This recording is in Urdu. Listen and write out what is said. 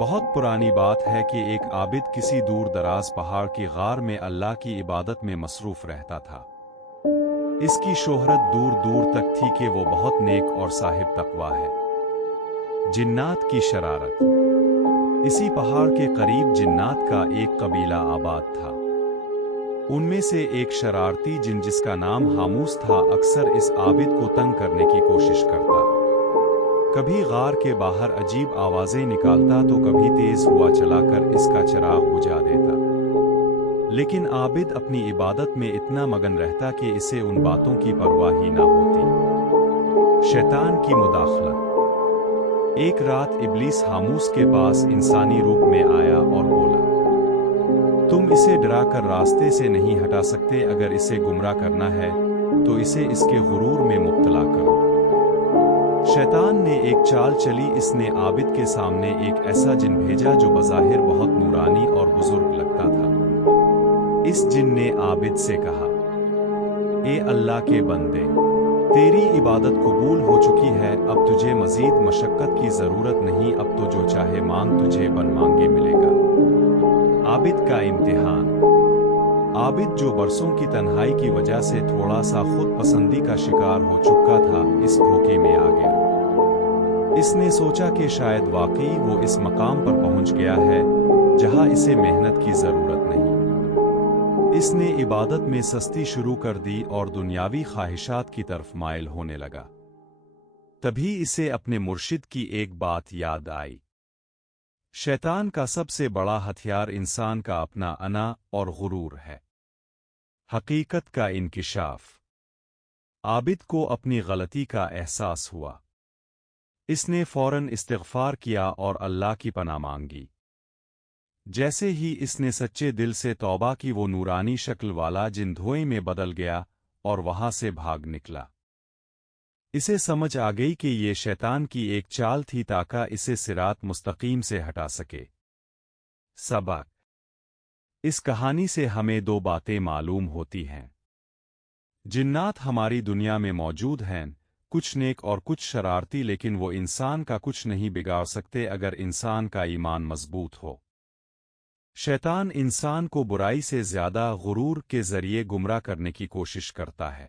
بہت پرانی بات ہے کہ ایک عابد کسی دور دراز پہاڑ کی غار میں اللہ کی عبادت میں مصروف رہتا تھا۔ اس کی شہرت دور دور تک تھی کہ وہ بہت نیک اور صاحب تقویٰ ہے۔ جنات کی شرارت۔ اسی پہاڑ کے قریب جنات کا ایک قبیلہ آباد تھا۔ ان میں سے ایک شرارتی جن جس کا نام ہاموس تھا اکثر اس عابد کو تنگ کرنے کی کوشش کرتا۔ کبھی غار کے باہر عجیب آوازیں نکالتا تو کبھی تیز ہوا چلا کر اس کا چراغ بجھا دیتا۔ لیکن عابد اپنی عبادت میں اتنا مگن رہتا کہ اسے ان باتوں کی پرواہ ہی نہ ہوتی۔ شیطان کی مداخلت۔ ایک رات ابلیس ہاموس کے پاس انسانی روپ میں آیا اور بولا، تم اسے ڈرا کر راستے سے نہیں ہٹا سکتے، اگر اسے گمراہ کرنا ہے تو اسے اس کے غرور میں مبتلا کرو۔ شیطان نے ایک چال چلی، اس نے عابد کے سامنے ایک ایسا جن بھیجا جو بظاہر بہت نورانی اور بزرگ لگتا تھا۔ اس جن نے عابد سے کہا، اے اللہ کے بندے، تیری عبادت قبول ہو چکی ہے، اب تجھے مزید مشقت کی ضرورت نہیں، اب تو جو چاہے مانگ تجھے بن مانگے ملے گا۔ عابد کا امتحان۔ عابد جو برسوں کی تنہائی کی وجہ سے تھوڑا سا خود پسندی کا شکار ہو چکا تھا، اس دھوکے میں آ گیا۔ اس نے سوچا کہ شاید واقعی وہ اس مقام پر پہنچ گیا ہے جہاں اسے محنت کی ضرورت نہیں۔ اس نے عبادت میں سستی شروع کر دی اور دنیاوی خواہشات کی طرف مائل ہونے لگا۔ تبھی اسے اپنے مرشد کی ایک بات یاد آئی۔ شیطان کا سب سے بڑا ہتھیار انسان کا اپنا انا اور غرور ہے۔ حقیقت کا انکشاف۔ عابد کو اپنی غلطی کا احساس ہوا۔ اس نے فوراً استغفار کیا اور اللہ کی پناہ مانگی۔ جیسے ہی اس نے سچے دل سے توبہ کی، وہ نورانی شکل والا جن دھوئیں میں بدل گیا اور وہاں سے بھاگ نکلا۔ اسے سمجھ آ گئی کہ یہ شیطان کی ایک چال تھی تاکہ اسے صراط مستقیم سے ہٹا سکے۔ سبق۔ اس کہانی سے ہمیں دو باتیں معلوم ہوتی ہیں۔ جنات ہماری دنیا میں موجود ہیں، کچھ نیک اور کچھ شرارتی، لیکن وہ انسان کا کچھ نہیں بگاڑ سکتے اگر انسان کا ایمان مضبوط ہو۔ شیطان انسان کو برائی سے زیادہ غرور کے ذریعے گمراہ کرنے کی کوشش کرتا ہے۔